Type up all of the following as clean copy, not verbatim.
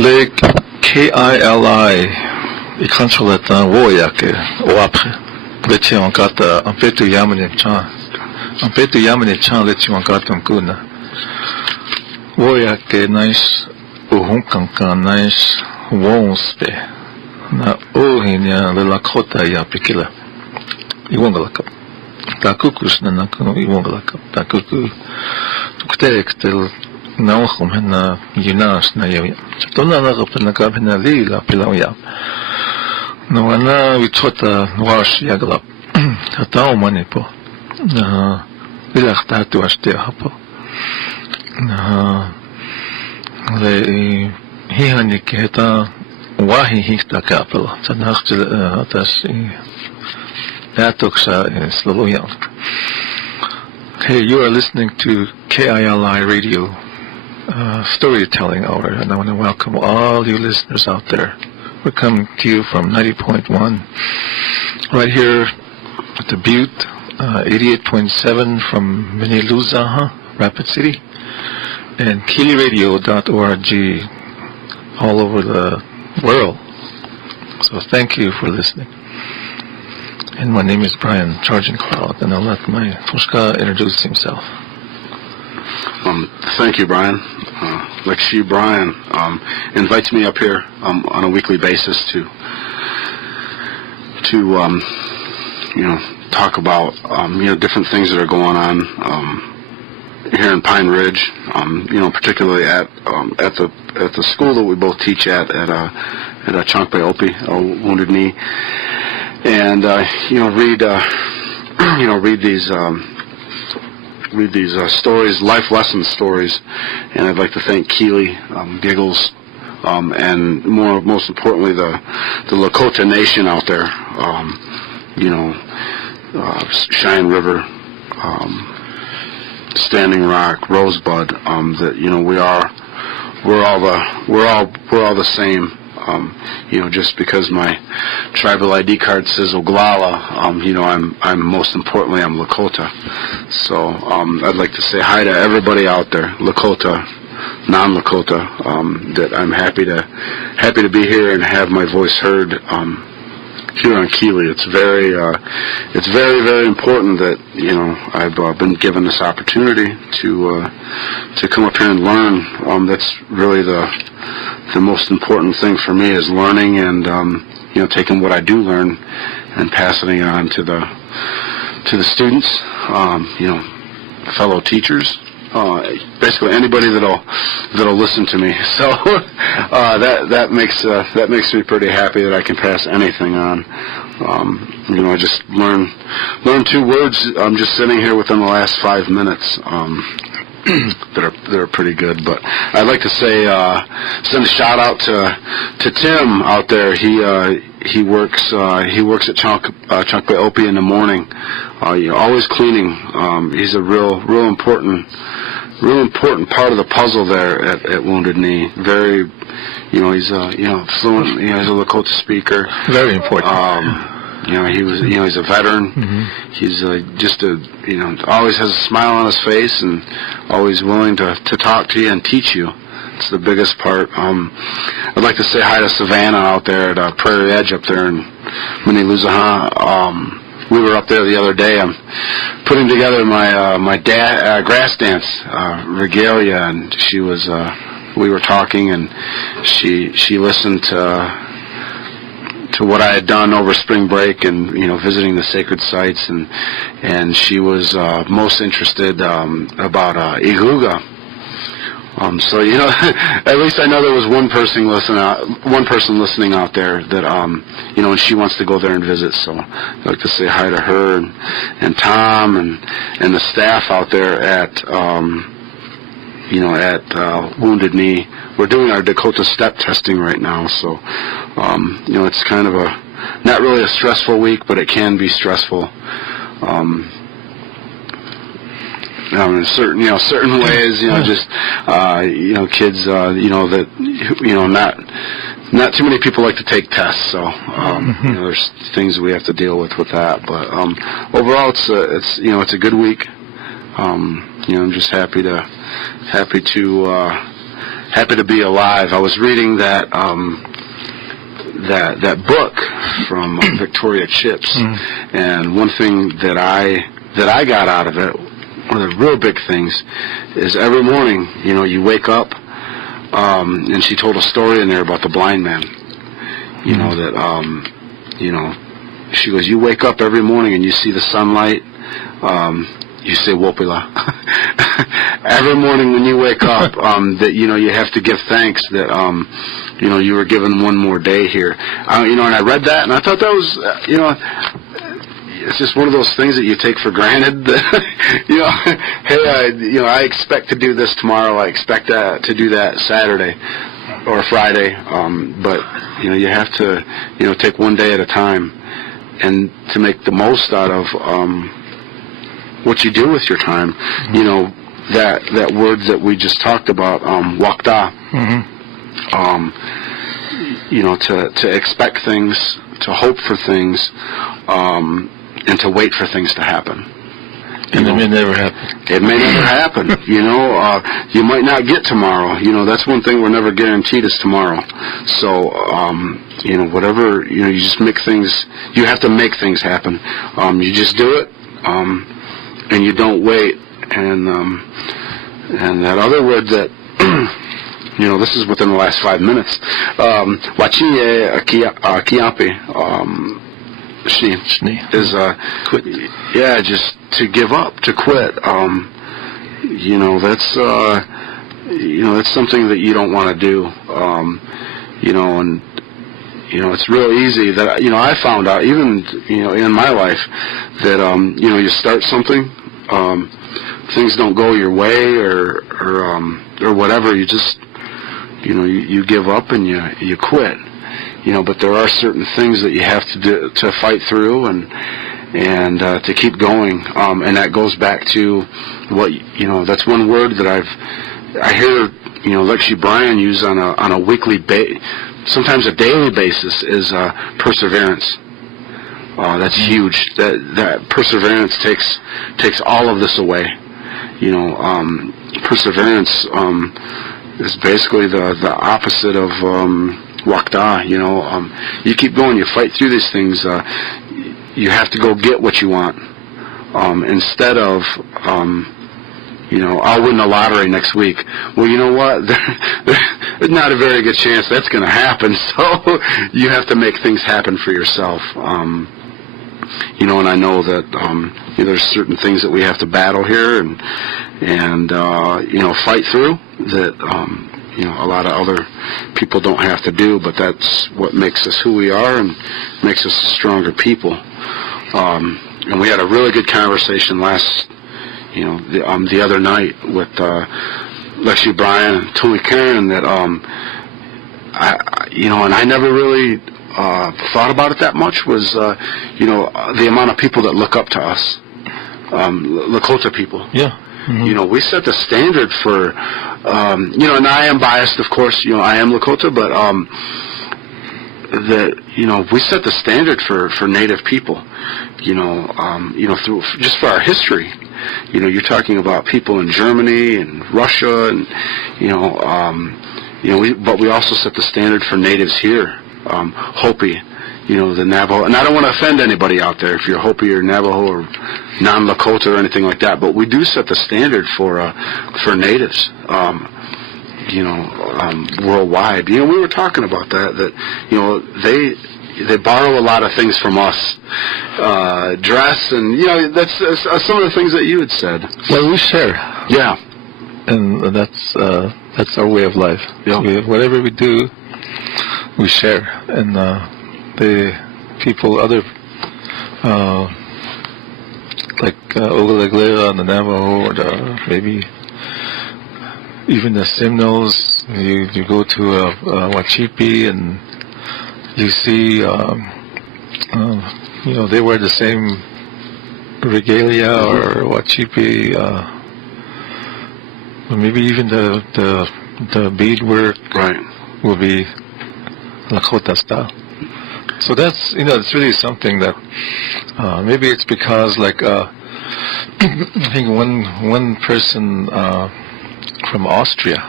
Le KILI ikantroleta woyake oapre leti ankata ampetu yamane chan leti ankata mkuna woyake nice uhunkanka nice wonspe na ohinya le Lakota ya pikila iwongalaka takukus na nakuno iwongalaka takuku tuktektel nauchum hena yunas na yoya tona na kapna kapna lila pilawya no ana witota wash yagla hatao manipo na bilachta tu ashte hapo na le hihani keta wahi hikta kapela tanacht atas datoksa Slovenia. Hey, you are listening to KILI Radio Storytelling Hour, and I want to welcome all you listeners out there. We're coming to you from 90.1 right here at the Butte, 88.7 from Minneluza, Rapid City, and KILIRadio.org all over the world. So thank you for listening. And my name is Brian Charging Cloud, and I'll let my Toshka introduce himself. Thank you, Brian. Brian invites me up here on a weekly basis to talk about different things that are going on here in Pine Ridge. Particularly at the school that we both teach at Chankpe Opi, Wounded Knee, and read these stories, life lesson stories, and I'd like to thank KILI, Giggles, and most importantly the Lakota Nation out there, Cheyenne River, Standing Rock, Rosebud, that we're all the same. Just because my tribal ID card says Oglala, I'm most importantly I'm Lakota. So I'd like to say hi to everybody out there, Lakota, non-Lakota, that I'm happy to be here and have my voice heard here on KILI. It's very, very important that I've been given this opportunity to come up here and learn. That's really the most important thing for me is learning and taking what I do learn and passing it on to the students, fellow teachers, basically anybody that'll listen to me. So that makes me pretty happy that I can pass anything on. I just learned 2 words. I'm just sitting here within the last 5 minutes. that are pretty good, but I'd like to say send a shout out to Tim out there. He works at Chankpe Opi in the morning. Always cleaning. He's a real important part of the puzzle there at Wounded Knee. Very, he's fluent. He's a Lakota speaker. Very important. He's a veteran. Mm-hmm. He's always has a smile on his face and always willing to talk to you and teach you. It's the biggest part. I'd like to say hi to Savannah out there at Prairie Edge up there in Minneluza. We were up there the other day. I'm putting together my grass dance regalia, and we were talking, and she listened to what I had done over spring break and visiting the sacred sites, and she was most interested about Iguga. So at least I know there was one person listening out there that and she wants to go there and visit. So I'd like to say hi to her and Tom and the staff out there at Wounded Knee. We're doing our Dakota step testing right now, so it's kind of not really a stressful week, but it can be stressful. In certain ways, just kids, that not too many people like to take tests, so there's things we have to deal with that. But overall, it's a good week. I'm just happy to happy to be alive. I was reading that that book from Victoria Chips, and one thing that I got out of it, one of the real big things, is every morning, you wake up, and she told a story in there about the blind man. She goes, you wake up every morning and you see the sunlight. You say Wopila. Every morning when you wake up, that you have to give thanks that you were given one more day here. And I read that and I thought that was it's just one of those things that you take for granted. That, hey, I expect to do this tomorrow. I expect to do that Saturday or Friday. But you have to take one day at a time, and to make the most out of what you do with your time. That word that we just talked about, wakta. To expect things, to hope for things, and to wait for things to happen. And it may never happen. It may never happen. You might not get tomorrow. That's one thing we're never guaranteed is tomorrow. So, whatever, you just make things, you have to make things happen. You just do it, and you don't wait. And that other word that, this is within the last 5 minutes. Wachinye kiapi. Shni is quit. Yeah, just to give up, to quit. That's that's something that you don't want to do. And it's real easy that I found out even in my life that you start something, things don't go your way or whatever. You just you give up and you quit. But there are certain things that you have to do to fight through and to keep going. And that goes back to what that's one word that I hear Lexi Bryan use on a weekly sometimes a daily basis is perseverance. That's huge. That perseverance takes all of this away. Perseverance is basically the opposite of wakta. You keep going, you fight through these things. You have to go get what you want, instead of I'll win the lottery next week. Well, you know what? There's not a very good chance that's going to happen. So you have to make things happen for yourself. And I know that there's certain things that we have to battle here and fight through that a lot of other people don't have to do, but that's what makes us who we are and makes us stronger people. And we had a really good conversation the other night with Lexi Bryan and Tony Karen that and I never really thought about it that much was the amount of people that look up to us, Lakota people. Yeah. Mm-hmm. We set the standard for and I am biased, of course. I am Lakota, but we set the standard for Native people. Through just for our history. You're talking about people in Germany and Russia, and but we also set the standard for natives here. Hopi, the Navajo, and I don't want to offend anybody out there if you're Hopi or Navajo or non-Lakota or anything like that, but we do set the standard for natives. Worldwide. We were talking about that they borrow a lot of things from us, dress, and that's some of the things that you had said. Well, we share. Yeah, and that's our way of life. Yeah. Whatever we do, we share, and the people, other like Ogoleglega and the Navajo, or maybe even the Seminoles. You go to Wachipi and you see, they wear the same regalia or Wachipi, or maybe even the beadwork will be Lakota style. So that's it's really something that maybe it's because I think one person from Austria,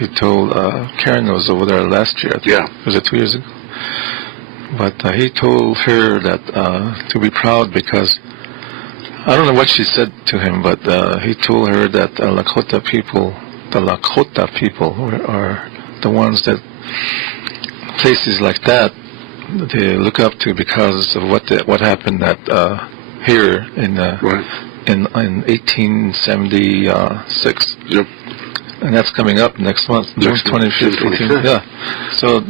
he told Karen was over there last year. I think. Yeah. Was it 2 years ago? But he told her that to be proud because I don't know what she said to him, but he told her that the Lakota people are the ones that places like that they look up to because of what happened here in 1876. Yep. And that's coming up next month, June 25th. Yeah. So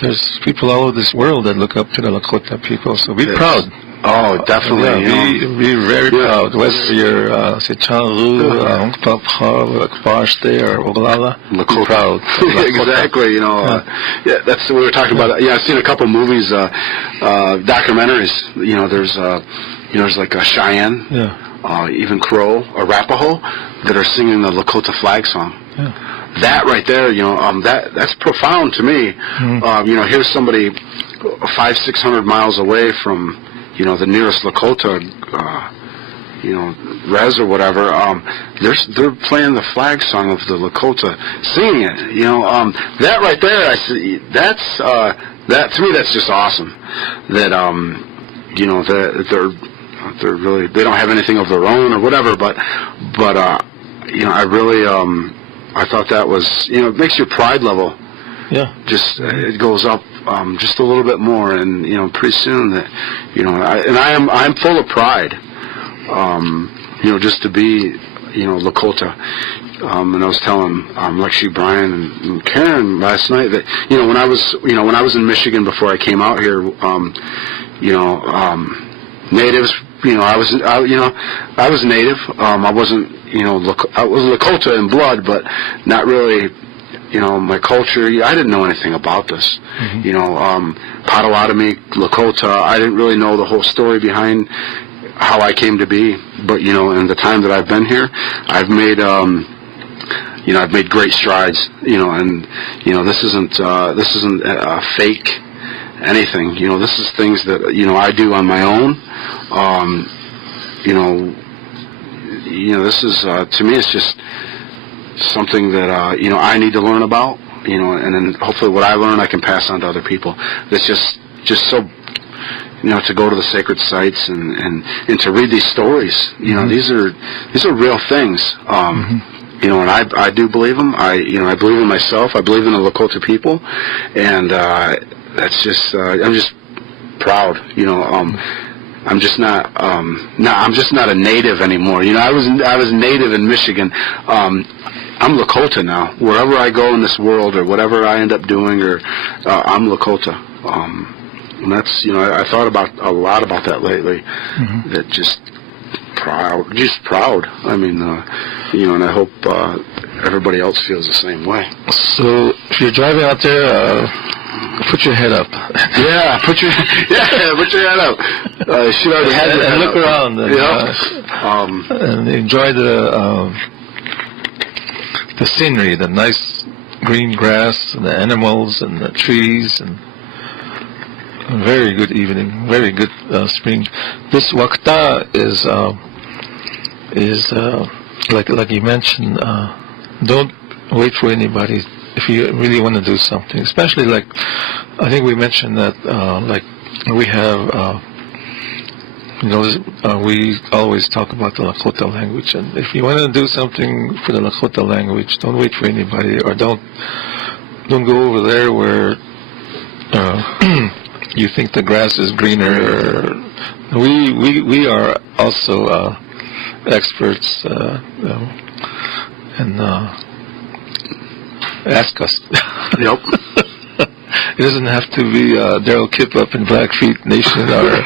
there's people all over this world that look up to the Lakota people. So be proud. Oh, definitely. Be very proud. Whether you're Sechanru, Ongpapha, or Oglala, be proud. Exactly. That's what we were talking about. Yeah, I've seen a couple movies, documentaries. There's like a Cheyenne, even Crow, or Arapaho, that are singing the Lakota flag song. Yeah. That right there, that's profound to me. Here's somebody 500-600 miles away from, the nearest Lakota, res or whatever. They're playing the flag song of the Lakota, singing it. That right there, I see. That to me, that's just awesome. That that they're really, they don't have anything of their own or whatever. But I really I thought that was, it makes your pride level. Yeah. Just it goes up just a little bit more, and pretty soon that I'm full of pride. Just to be Lakota. And I was telling Lexi, Brian, and Karen last night that when I was in Michigan before I came out here, natives. I was native. I wasn't. I was Lakota in blood, but not really. My culture, I didn't know anything about this. Mm-hmm. Potawatomi, Lakota, I didn't really know the whole story behind how I came to be. But, in the time that I've been here, I've made, I've made great strides, and, this isn't fake anything. This is things that, I do on my own. This is, to me, it's just something that I need to learn about, and then hopefully what I learn I can pass on to other people. That's just so, to go to the sacred sites and to read these stories. Mm-hmm. These are real things. And I do believe them. I believe in myself. I believe in the Lakota people, and that's just I'm just proud. I'm just not. I'm just not a native anymore. I was native in Michigan. I'm Lakota now. Wherever I go in this world, or whatever I end up doing, or I'm Lakota. And that's I thought about a lot about that lately. Mm-hmm. That just proud. I mean, and I hope everybody else feels the same way. So if you're driving out there, put your head up. Put your head up. She already had your head look up. Around. And enjoy the scenery, the nice green grass, and the animals, and the trees, and a very good evening, very good spring. This Wakta is like you mentioned. Don't wait for anybody if you really want to do something. Especially like I think we mentioned that like we have. We always talk about the Lakota language, and if you want to do something for the Lakota language, don't wait for anybody, or don't go over there where you think the grass is greener. We are also experts, and ask us. Yep. It doesn't have to be Daryl Kipp up in Blackfeet Nation or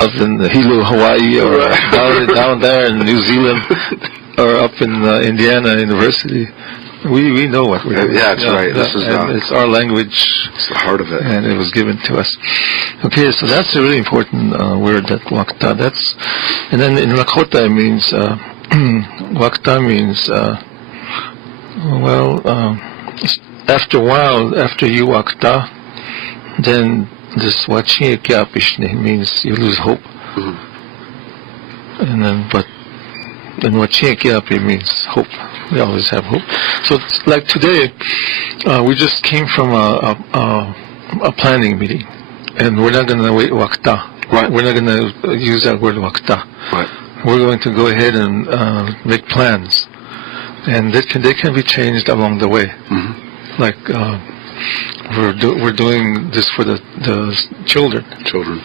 up in Hilo, Hawaii, or down there in New Zealand, or up in Indiana University. We know what we're doing. Yeah, that's right. It's our language. It's the heart of it. And it was given to us. Okay, so that's a really important word, that Wakta. And then in Lakota it means, Wakta means, after a while, after you Wakta, then this Wachie Kiapishne means you lose hope. Mm-hmm. And then, but And what Chiyakiapi means hope. We always have hope. So it's like today, we just came from a planning meeting, and we're not going to wait wakta. Right. We're not going to use that word wakta. Right. We're going to go ahead and make plans, and they can be changed along the way. Mm-hmm. Like we're doing this for the children. Children.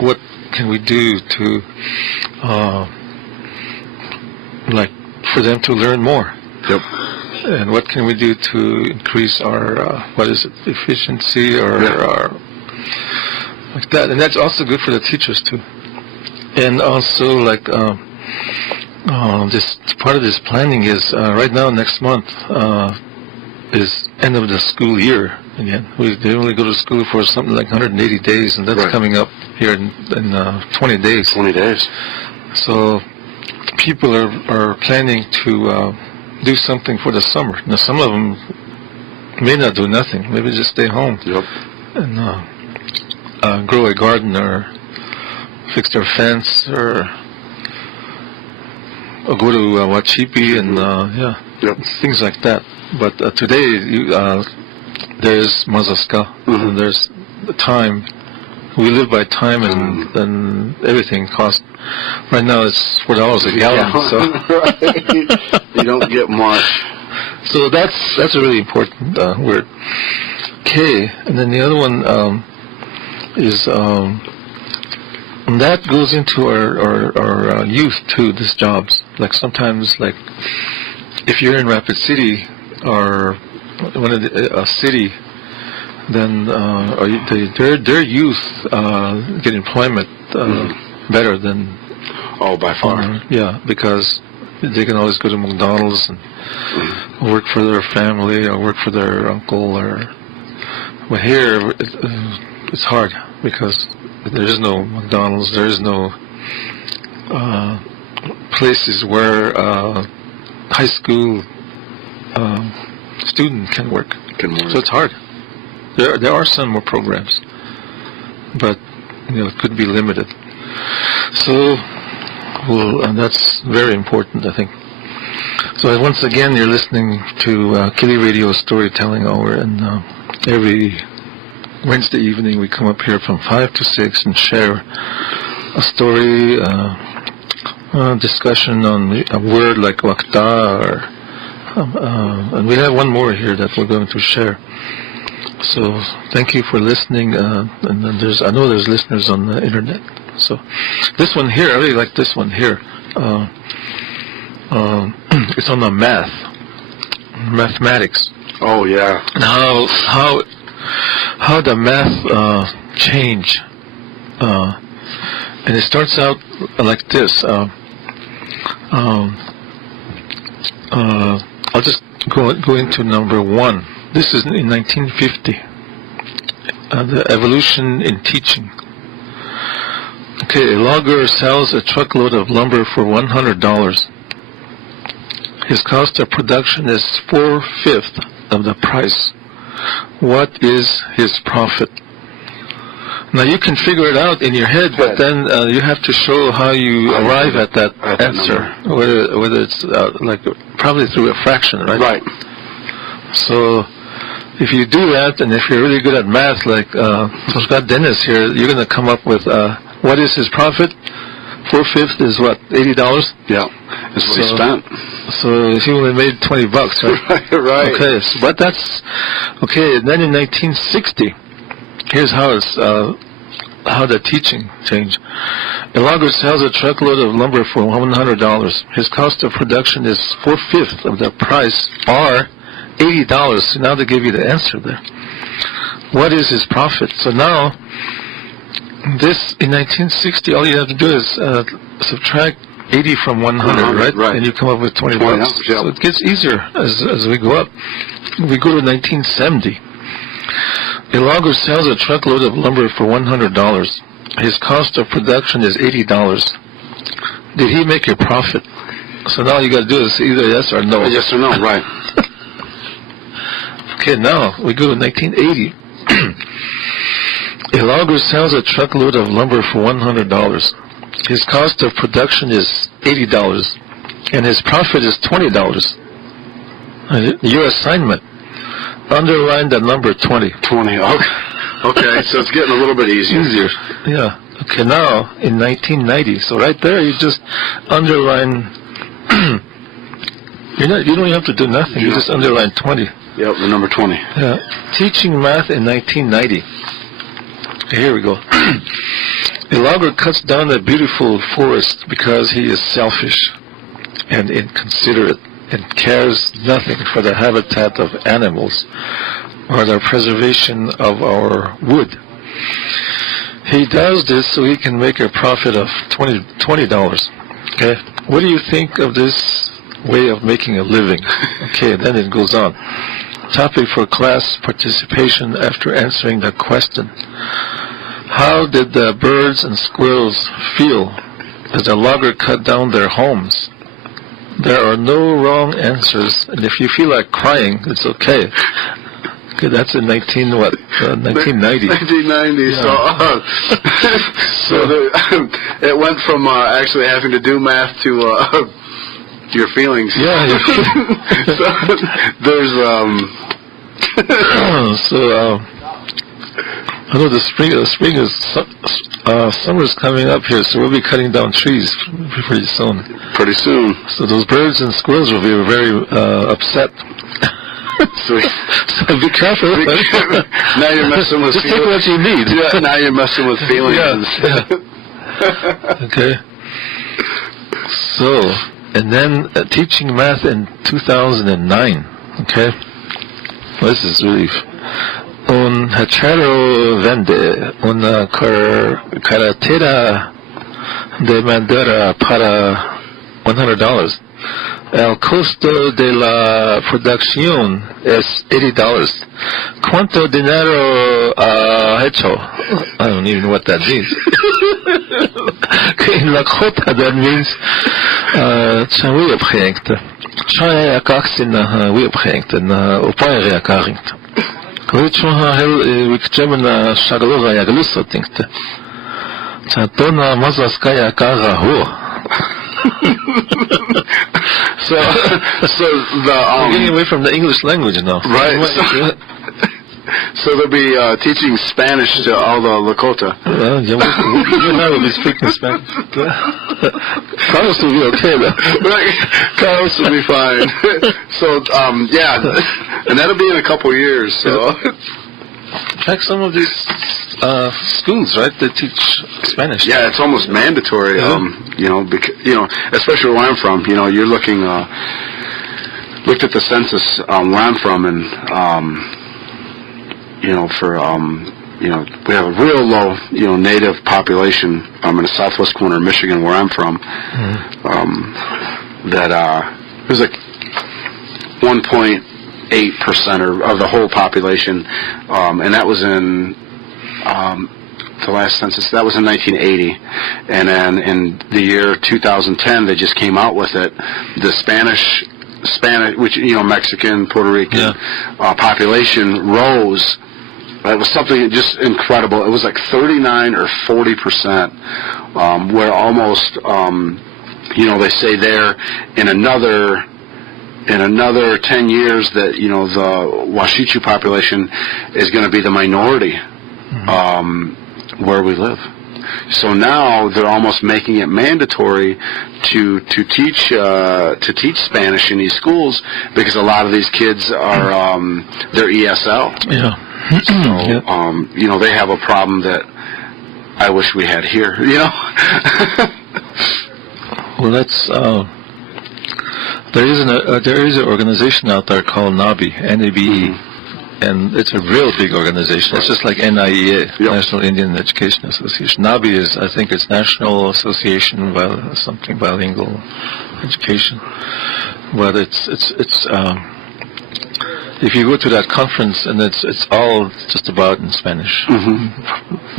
What can we do to like for them to learn more? Yep. And what can we do to increase our efficiency or our like that? And that's also good for the teachers too. And also like this part of this planning is right now next month is end of the school year again. They only go to school for something like 180 days, and that's coming up here in 20 days. 20 days. So people are planning to do something for the summer. Now some of them may not do nothing. Maybe just stay home and grow a garden or fix their fence or go to Wachipi and things like that. But today there's Mazaska, and there's the time. We live by time, and everything costs. Right now it's $4 a gallon. So you don't get much. So that's a really important word. K, and then the other one is and that goes into our youth too. These jobs, like sometimes, like if you're in Rapid City or a city, then their youth get employment better than by far. Because they can always go to McDonald's and work for their family or work for their uncle But here it's hard because there is no McDonald's. There is no places where high school student can work. So it's hard. There are some more programs, but it could be limited. So, and that's very important, I think. So once again, you're listening to KILI Radio Storytelling Hour, and every Wednesday evening we come up here from 5 to 6 and share a story, discussion on a word like wakta, and we have one more here that we're going to share. So thank you for listening, and then I know there's listeners on the internet. So this one here, I really like this one here. It's on the mathematics. Oh yeah. And how the math change, and it starts out like this. I'll just go into number 1. This is in 1950. The evolution in teaching. Okay, a logger sells a truckload of lumber for $100. His cost of production is 4/5 of the price. What is his profit? Now you can figure it out in your head, but then you have to show how you arrive at that answer. Whether it's probably through a fraction, right? Right. So if you do that, and if you're really good at math, like Scott Dennis here, you're going to come up with what is his profit? 4/5 is what, $80? Yeah, that's what he spent. So he only made $20, right? Right. Okay, but that's okay. And then in 1960, here's how the teaching changed. A logger sells a truckload of lumber for $100. His cost of production is 4/5 of the price, or $80. So now they give you the answer there. What is his profit? So now, this in 1960, all you have to do is subtract 80 from 100, right? And you come up with $20. Yep. So it gets easier as we go up. We go to 1970. A logger sells a truckload of lumber for $100. His cost of production is $80. Did he make a profit? So now you got to do is either yes or no. Yes or no, right. Okay, now we go to 1980. A logger sells a truckload of lumber for $100. His cost of production is $80. and his profit is $20. Your assignment, underline the number 20. 20. Okay. So it's getting a little bit easier. Yeah. Okay. Now in 1990, so right there you just underline. You don't have to do nothing. You just underline 20. Yep, the number 20. Yeah. Teaching math in 1990. Okay, here we go. A logger cuts down a beautiful forest because he is selfish and inconsiderate and cares nothing for the habitat of animals or the preservation of our wood. He does this so he can make a profit of $20. Okay, what do you think of this way of making a living? Okay, then it goes on. Topic for class participation after answering the question. How did the birds and squirrels feel as the logger cut down their homes? There are no wrong answers, and if you feel like crying, it's okay. Okay, that's in 1990. 1990. Yeah. So it went from actually having to do math to your feelings. Yeah. So there's I know the spring is summer's coming up here, so we'll be cutting down trees pretty soon. Pretty soon. So those birds and squirrels will be very upset. So be careful. Now you're messing with just take what you need. Yeah, now you're messing with feelings. Yeah. Okay. So, and then teaching math in 2009. Okay. Well, this is really. Un hachero vende una carretera de madera para $100. El costo de la producción es $80. ¿Cuánto dinero ha hecho? I don't even know what that means. In Lakota, that means zijn we opgehangt. Zijn actie na we opgehangt en opaya reakaringt. Wikchemna Shagaloga Yagaluso Tinkte. Chatona Mazaskaya Kara Ho. So the we're getting away from the English language now. Right. So they'll be teaching Spanish to all the Lakota. Well, you and I will be speaking Spanish. Carlos will be okay though. Right. Carlos will be fine. So yeah, and that'll be in a couple years. So. In fact, some of these schools, right, they teach Spanish. Yeah, it's almost mandatory. Especially where I'm from. You're looking. Looked at the census where I'm from, and we have a real low, native population in the southwest corner of Michigan, where I'm from. That it was like 1.8% of the whole population, and that was in the last census. That was in 1980, and then in the year 2010, they just came out with it. The Spanish, which Mexican, Puerto Rican population rose. It was something just incredible. It was like 39 or 40%, where almost, they say there in another 10 years that, the Washichu population is going to be the minority, where we live. So now they're almost making it mandatory to teach Spanish in these schools, because a lot of these kids are, they're ESL. Yeah. So, they have a problem that I wish we had here, Well, that's, there is an organization out there called NABE, N-A-B-E, and it's a real big organization. It's just like NIEA, National Indian Education Association. NABE is, I think it's National Association something Bilingual Education, but it's if you go to that conference, and it's all just about in Spanish, and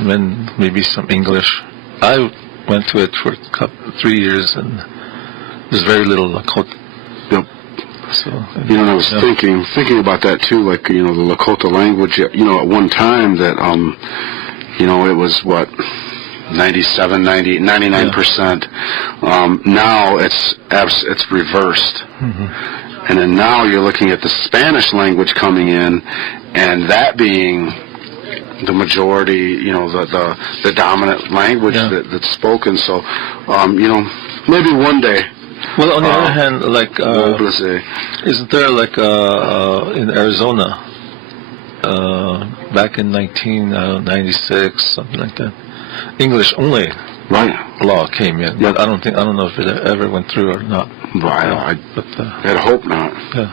then maybe some English. I went to it for 3 years, and there's very little Lakota. Yep. So, I was thinking about that too, like, the Lakota language, at one time that, it was 97, 90, 99%. Now it's reversed. And then now you're looking at the Spanish language coming in, and that being the majority, the dominant language that's spoken. So, maybe one day. Well, on the other hand, like, isn't there like in Arizona back in 1996, something like that, English only law came in, but I don't know if it ever went through or not. I'd hope not. Yeah,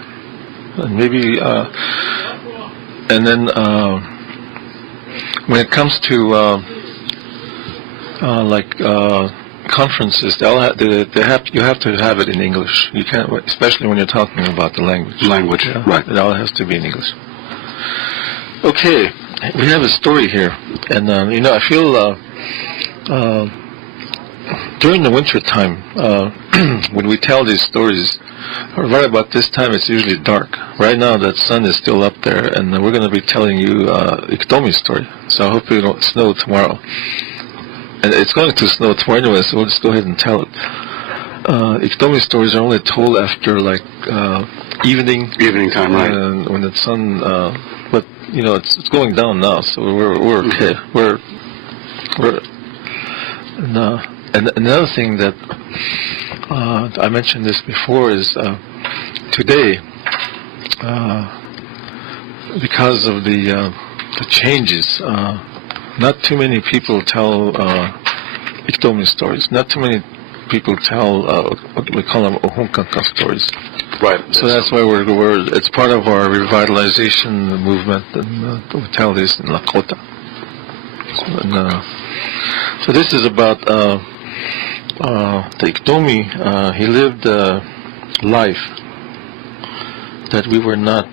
and maybe, and then when it comes to conferences, you have to have it in English. You can't, especially when you're talking about the language. Right. It all has to be in English. Okay, we have a story here, and I feel during the winter time when we tell these stories, right about this time it's usually dark. Right now that sun is still up there, and we're going to be telling you Iktomi's story. So I hope it don't snow tomorrow. And it's going to snow tomorrow anyway, so we'll just go ahead and tell it. Iktomi stories are only told after evening time, right? And when the sun, but it's going down now, so we're okay. And another thing that I mentioned this before is today, because of the changes. Not too many people tell Iktomi stories. Not too many people tell what we call them Ohunkanka stories. Right. So that's why it's part of our revitalization movement, and we tell this in Lakota. So this is about the Iktomi. He lived a life that we were not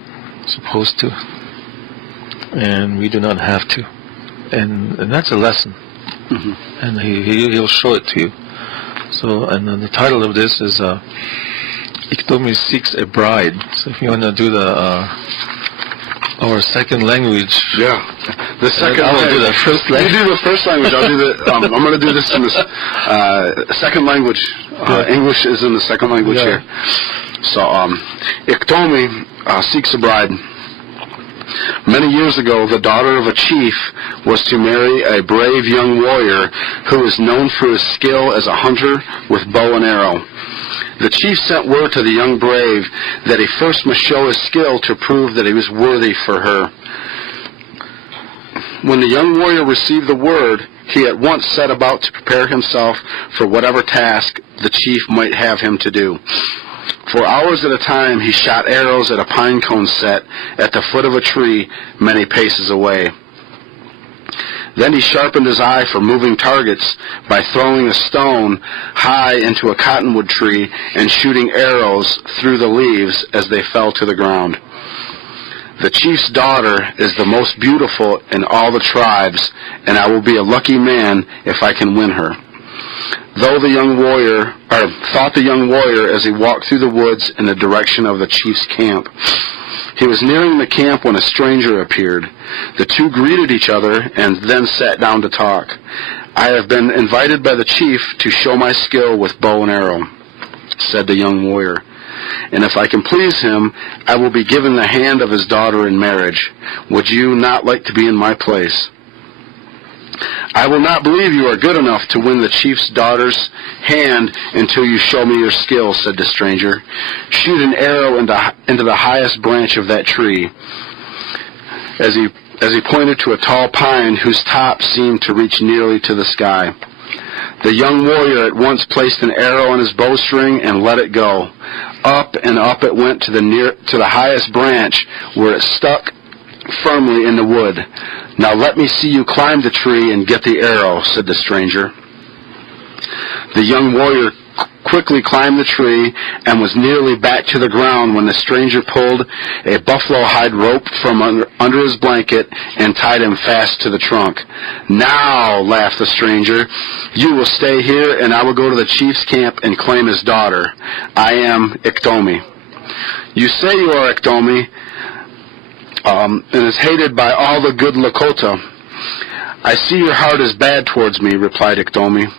supposed to, and we do not have to. And that's a lesson, and he'll show it to you. So, and then the title of this is Iktomi Seeks a Bride. So if you want to do our second language, the second. I will do the first language. You do the first language. I'll do the. I'm going to do this in the second language. English is in the second language here. So, Iktomi seeks a bride. Many years ago, the daughter of a chief was to marry a brave young warrior who was known for his skill as a hunter with bow and arrow. The chief sent word to the young brave that he first must show his skill to prove that he was worthy for her. When the young warrior received the word, he at once set about to prepare himself for whatever task the chief might have him to do. For hours at a time, he shot arrows at a pine cone set at the foot of a tree many paces away. Then he sharpened his eye for moving targets by throwing a stone high into a cottonwood tree and shooting arrows through the leaves as they fell to the ground. The chief's daughter is the most beautiful in all the tribes, and I will be a lucky man if I can win her. Thought the young warrior as he walked through the woods in the direction of the chief's camp. He was nearing the camp when a stranger appeared. The two greeted each other and then sat down to talk. I have been invited by the chief to show my skill with bow and arrow, said the young warrior. And if I can please him, I will be given the hand of his daughter in marriage. Would you not like to be in my place? I will not believe you are good enough to win the chief's daughter's hand until you show me your skill, said the stranger. Shoot an arrow into the highest branch of that tree. As he pointed to a tall pine whose top seemed to reach nearly to the sky. The young warrior at once placed an arrow on his bowstring and let it go. Up and up it went to the highest branch, where it stuck firmly in the wood. Now let me see you climb the tree and get the arrow, said the stranger. The young warrior quickly climbed the tree and was nearly back to the ground when the stranger pulled a buffalo hide rope from under his blanket and tied him fast to the trunk. Now, laughed the stranger, you will stay here and I will go to the chief's camp and claim his daughter. I am Iktomi. You say you are Iktomi, and is hated by all the good Lakota. I see your heart is bad towards me, replied Iktomi,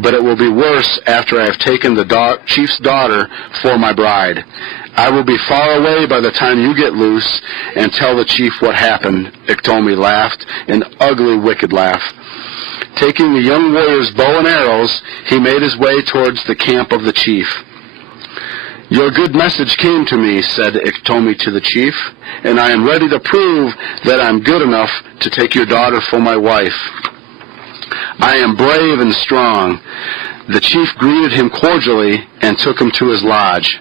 but it will be worse after I have taken the chief's daughter for my bride. I will be far away by the time you get loose and tell the chief what happened. Iktomi laughed, an ugly, wicked laugh. Taking the young warrior's bow and arrows, he made his way towards the camp of the chief. Your good message came to me, said Iktomi to the chief, and I am ready to prove that I am good enough to take your daughter for my wife. I am brave and strong. The chief greeted him cordially and took him to his lodge.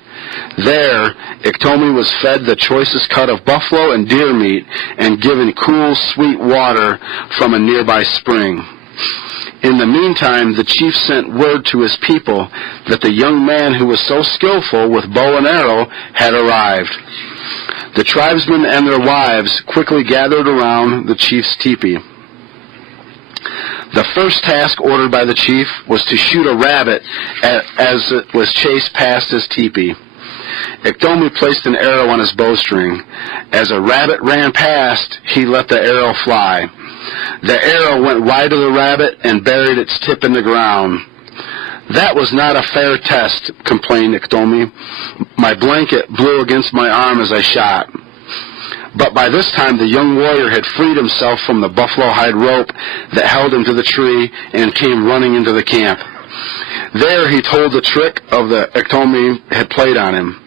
There, Iktomi was fed the choicest cut of buffalo and deer meat and given cool, sweet water from a nearby spring. In the meantime, the chief sent word to his people that the young man who was so skillful with bow and arrow had arrived. The tribesmen and their wives quickly gathered around the chief's teepee. The first task ordered by the chief was to shoot a rabbit as it was chased past his teepee. Iktomi placed an arrow on his bowstring. As a rabbit ran past, he let the arrow fly. The arrow went wide of the rabbit and buried its tip in the ground. That was not a fair test, complained Iktomi. My blanket blew against my arm as I shot. But by this time the young warrior had freed himself from the buffalo hide rope that held him to the tree and came running into the camp. There he told the trick of the Iktomi had played on him.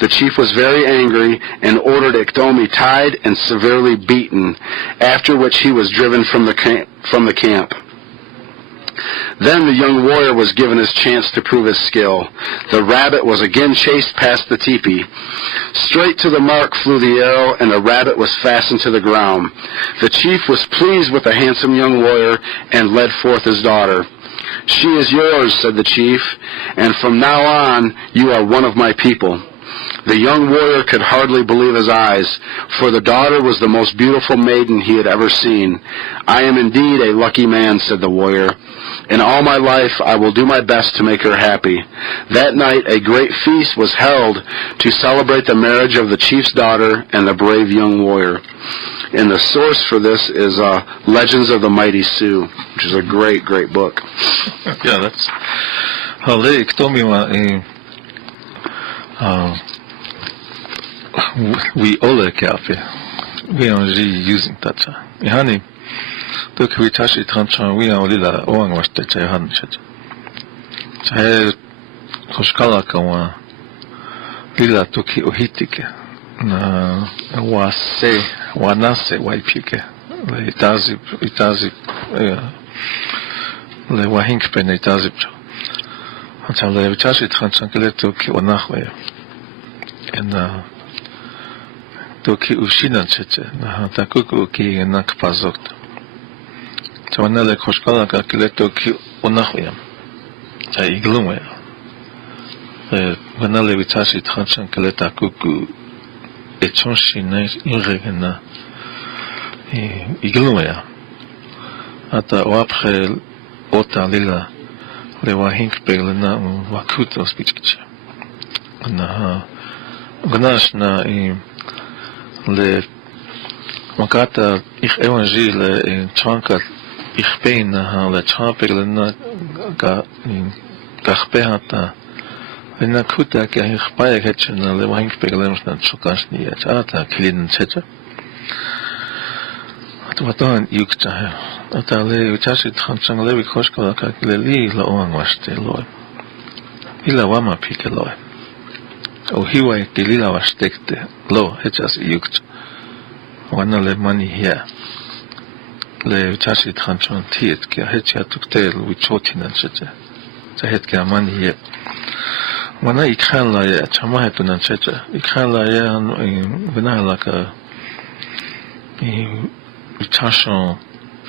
The chief was very angry and ordered Iktomi tied and severely beaten, after which he was driven from the camp. Then the young warrior was given his chance to prove his skill. The rabbit was again chased past the teepee. Straight to the mark flew the arrow, and the rabbit was fastened to the ground. The chief was pleased with the handsome young warrior and led forth his daughter. She is yours, said the chief, and from now on you are one of my people. The young warrior could hardly believe his eyes, for the daughter was the most beautiful maiden he had ever seen. I am indeed a lucky man, said the warrior. In all my life I will do my best to make her happy. That night a great feast was held to celebrate the marriage of the chief's daughter and the brave young warrior. And the source for this is Legends of the Mighty Sioux, which is a great, great book. Yeah, that's... Iktomi we ole kafe. We are using that. Ihani. Dok we tashi tranchan we are lila oang was that I hadn't said. Say Koskala kawa lila toki ohitike. Na wase wanase waipike. Itazip le wahink pen itazip. Until the tashi tranchan keletoki onachwe. And Toki ushina cheche, na takuku ki enak pazokt. Tawanele koshkala ka kileto ki onachuyam. Ta iglume. Wanele vitashi tranchan kileta kuku echonshi na inregena iglume. Ata wapre ota lila le wahink peglena wakuto spichkiche. Na gnash na le makata ich evangelie le chanka ich pein le champel na ga gachpehata na kuta ke ich paye hetchna le wang peglems na chokasni ata klin checha atwatan yukta ata le utashi thamchang le khoshka ka kleli la oang waste lo ila wama pikelo o hiwa kelila wastekte lo hechas yukt wana le mani here le tashi tranchon tiet ke hecha tuktel wichotina chete zahet ke mani here wana ikhan la ya chama hetunan chete ikhan la ya vena la ka chashon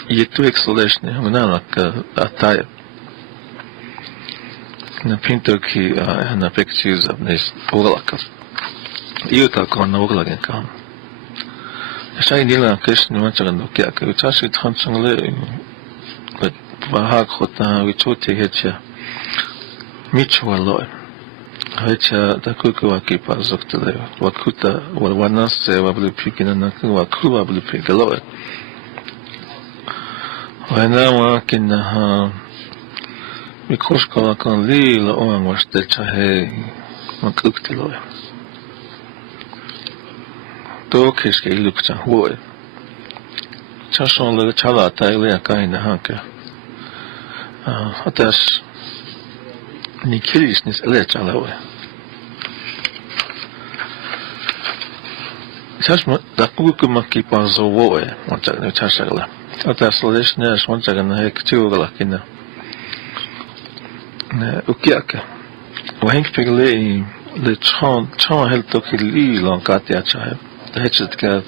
yetu exoleshne vena la ka ataya na pinto ki na pictures of this oglaka yuta kon oglagen kan sai nila krishna manchagan kya ke chashi thansangle but baha khota wichote hecha michwalo hecha takuku wakipa zoktele wakuta wanase wablu pikina na wakuwa blu pikalo وهناك إنها بكوشكلا كان لي لأوان واشتلتها مكوكتلوه دوكيش كي لوكتا هو تشون لغا تشالا تايليا كاينا هانكا أتاس نيكيليس نيس إليه تشالاوه تاس داكوكو مكي بازووه وانتاك نتاشاغلا أتاس ليش ناس وانتاك نهيك تيوغلا كينا وكياكا وهنك بيغلي لتشون هلتو كيلي لانكاتيا تشاهب هيتشت كا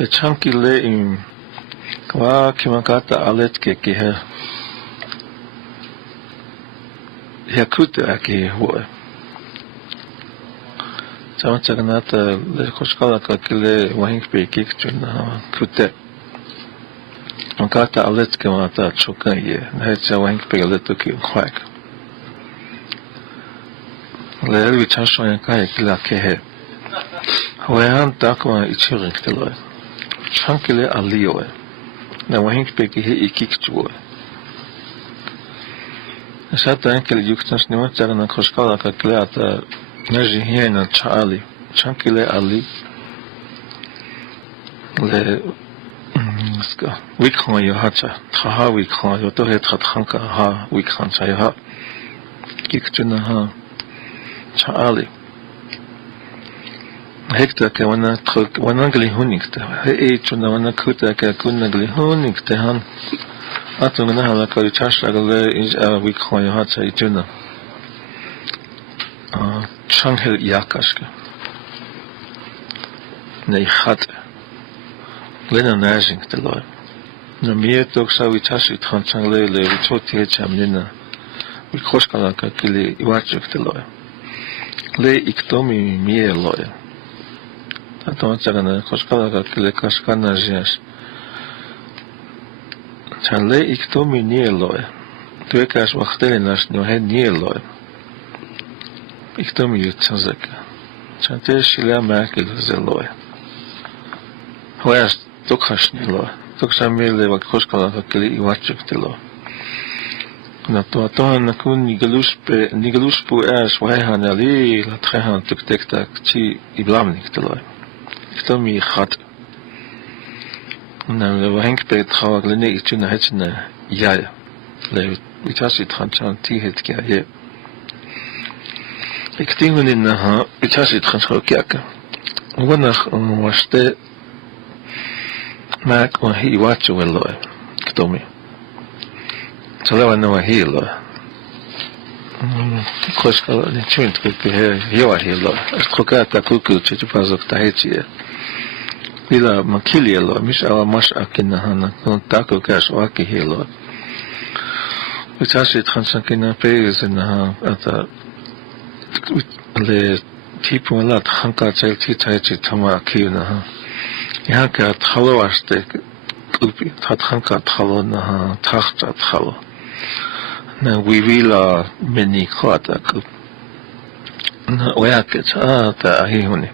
لتشانكي لي كوا كيما كاتا ألت كي هي كوتا كي هو تمام تغناتا لكوشكالا كاكيلي وهنك بيكيك جنا كوتا مكاتا ألت كما تا تشوكان يه هيتشا وهنك بيغلتو كي خواك لألوي تشاشون يكاي كلا كيه ويان تاكوا يتشيرين كتلوه شانكلي أليوه نوهينك بيكي هي إيكيك جوه ساتا ينكلي يكتنس نيوان تاغنا كوشكالا كاكلي أتا نجي هينا تشالي شانكلي ألي ل ويكخان يوهاتا تخاها ويكخان يوتوهي تخاتخانكا ها ويكخان تايها كيكتنا ها تشالي هيكتا كوانا تخوك وانا غلي هونيكتا هي تشونا وانا كوتا كنا غلي هونيكتا هان اتونا هلا كاري تشاشا غلي إج ويكخان يوهاتا يجونا شانهل ياكاشكا نيخات لنا ناجينك تلوي نميه توكسا ويتاشي تخانشان لي ويتوتي هيتشامنينا ويكوشكالا كاكيلي يواتشك تلوي لي إكتومي ميه لوي تاتوانشاغانا كوشكالا كاكيلي كاشكانا جياش تان لي إكتومي نيه لوي تويكاش وقتلي ناش نوهي نيه لوي إكتومي يتشنزك تان تيشي لا ماكل زلوي هواش توكاشني لوي توكشامي لي وكوشكالا كاكيلي يواتشك تلوي نتواتوها نكون نيجلوش بو اش وهيهان علي لتخيهان تك تك تك تي يبلامنك تلوي اكتومي خط لو هنك بيت خواك لني اتشنا هتشنا يايا لو بتاسي تخانشان تي هتك يايا اكتيمون انها بتاسي تخانشان كياكا ونخ واشتي ماك وهي واتشو واللوي اكتومي تلاوة نواهيلا كوشكالا نتشوين تكوكي هيواهيلا اشتخوكاتا كوكو تشيبازوك تاهيتشي بلا مكيليلا مش أوا مش أكينا هانا كون تاكو كاش واكي هيلا وتاشي تخنشان كينا بيز إنها أتا ل تيبو لا تخنكا تشيل تي تايتشي تما أكيونا يهاكا تخلو أشتك كوبي تخنكا تخلو نها تختا تخلو na wivila meni khata ku na oyake ta ahihuni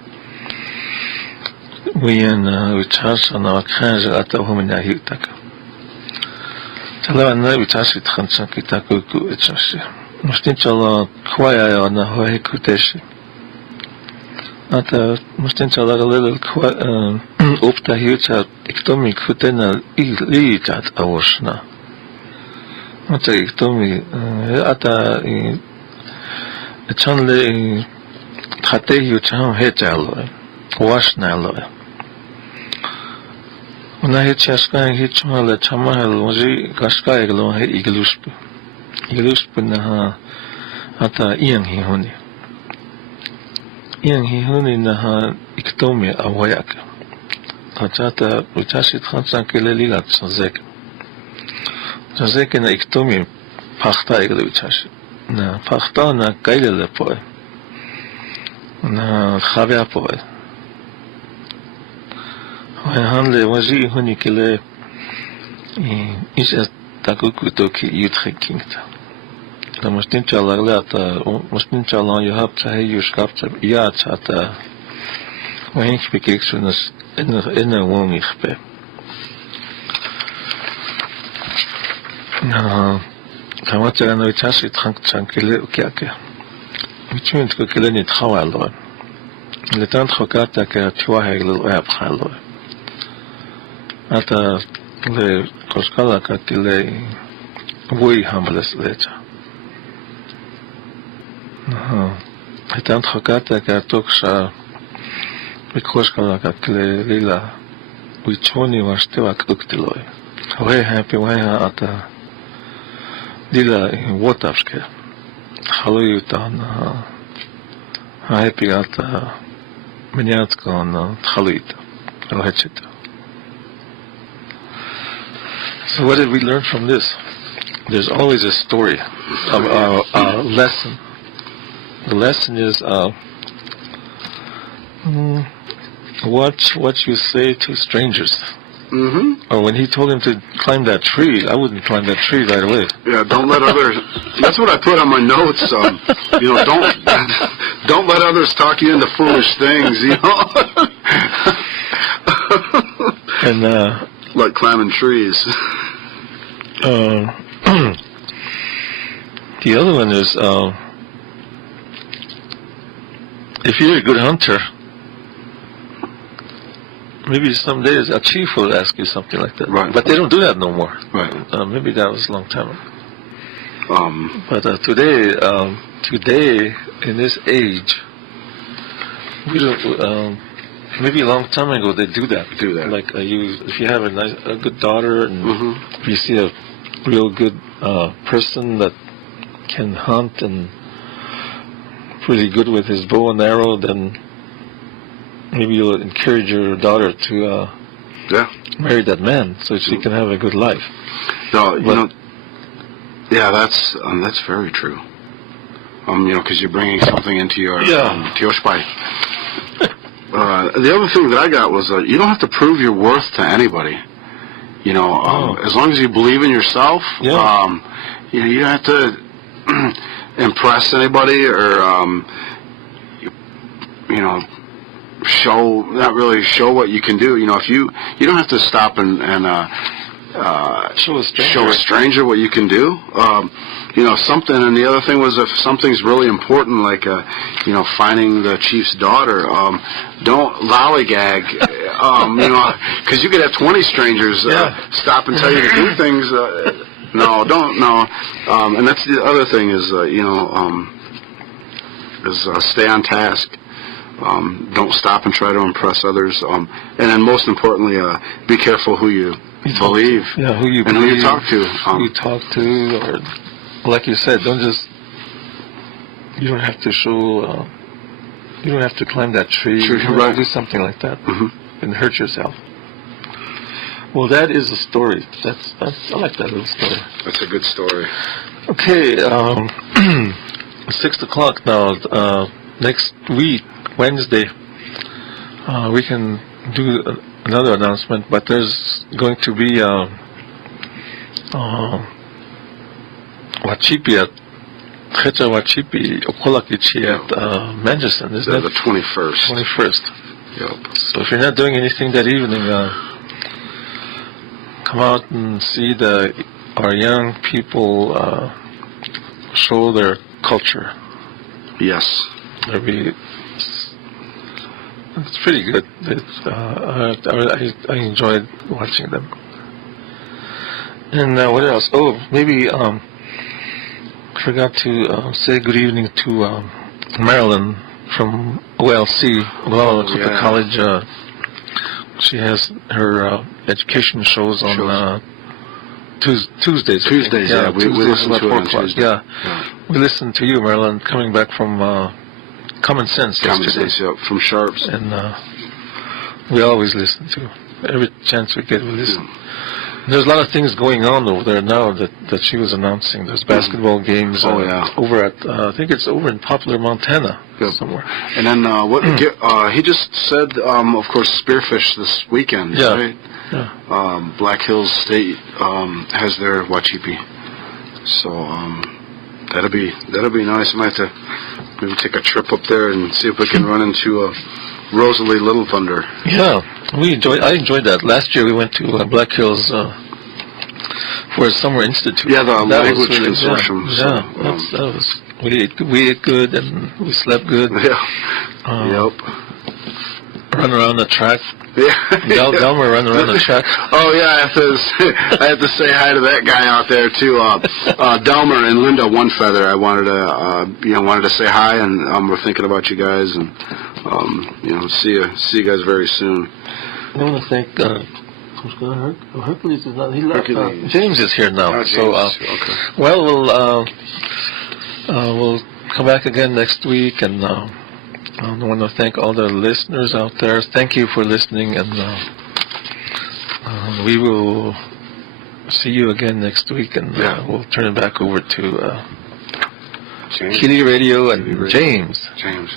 wiyana wichasa na wakhaja ata humina hitaka talawa na wichasi tkhantsan kitaku ku etsashi mustin chala khwaya ya na hoye kuteshi ata mustin chala galel khwa opta hitsa iktomi khutena ili tat awoshna ata iktomi ata chanle khate yu cham he chalo washna lo una he chaska he chama chama loji kaska eglo he iglusp na ata ian hi honi na ha iktomi awayak achata uchasit khansan keleli lat zek na iktomi pakhta eglo uchash na pakhta na kailele po na khavya po hanle waji honi kele is takuku toki yutkingta da mustin chalarla ata mustin chalan you have to hey you skapt ja ata when ik bekijk zo'n in een woning gesprek Tamacha no itashi tranquille ukiake. Which que le ni travalo. Le temps trocata que tu as le appralo. Ata le koskala que le vui hambles lecha. Le temps trocata que toksha le koskala que le lila wichoni washtewa uktiloi. Way happy way ata lila wotavske. Halujutan happy ata meniatko on haluita. So what did we learn from this? There's always a story, a lesson. The lesson is watch what you say to strangers. Mm-hmm. Or when he told him to climb that tree, I wouldn't climb that tree right away. Yeah, don't let others. That's what I put on my notes. Don't let others talk you into foolish things. And like climbing trees. The other one is if you're a good hunter, maybe someday a chief will ask you something like that. Right. But they don't do that no more. Right. Maybe that was a long time ago. But today, in this age, we don't. Maybe a long time ago they do that. Like if you have a good daughter, and if you see a real good person that can hunt and pretty good with his bow and arrow, then maybe you'll encourage your daughter to marry that man so she can have a good life. No, that's very true. Because you're bringing something into your spy. The other thing that I got was you don't have to prove your worth to anybody. As long as you believe in yourself, you don't have to impress anybody or show what you can do. If you don't have to stop and show a stranger what you can do. Something. And the other thing was, if something's really important, like finding the chief's daughter, don't lollygag. Because you could have 20 strangers stop and tell you to do things. No, don't. No. And that's the other thing is stay on task. Don't stop and try to impress others. And then most importantly, be careful who you believe. Yeah, who you and believe, who you talk to. Who you talk to, or like you said, you don't have to show. You don't have to climb that tree. Sure, you don't right. have to do something like that and hurt yourself. Well, that is a story. I like that little story. That's a good story. Okay, 6 o'clock now. Next week, Wednesday, we can do another announcement, but there's going to be Wachipi at Checha Wachipi Okolakichi at Manchester, isn't it? The 21st. 21st. Yep. So if you're not doing anything that evening, come out and see our young people show their culture. Yes. It's pretty good. I enjoyed watching them. And what else? Oh, maybe forgot to say good evening to Marilyn from OLC, Lakota College. She has her education shows on Tuesdays. Tuesdays, yeah. We listen to it on Tuesday. Yeah. We listened to you, Marilyn, coming back from Common Sense yesterday. From Sharps. And we always listen to. Every chance we get, we listen. There's a lot of things going on over there now that she was announcing. There's basketball games over at, I think it's over in Poplar, Montana, somewhere. And then he just said, of course, Spearfish this weekend, right? Yeah. Black Hills State has their Wachipi. So that'll be nice. I might have to maybe take a trip up there and see if we can run into Rosalie Little Thunder. Yeah, I enjoyed that. Last year we went to Black Hills for a summer institute. Yeah, the That language was really, consortium. Yeah, So, that was we ate good and we slept good. Yeah. Yep. Run around the track. Yeah. Delmer run around the track. Oh yeah, I have to say hi to that guy out there too. Delmer and Linda One Feather. I wanted to say hi, and we're thinking about you guys, and see you guys very soon. I want to thank. Who's going? Hercules is not. He left. Hercules. James is here now. Oh, James. So Okay. well, we'll come back again next week, and I want to thank all the listeners out there. Thank you for listening, and we will see you again next week, and we'll turn it back over to KILI Radio and James. James.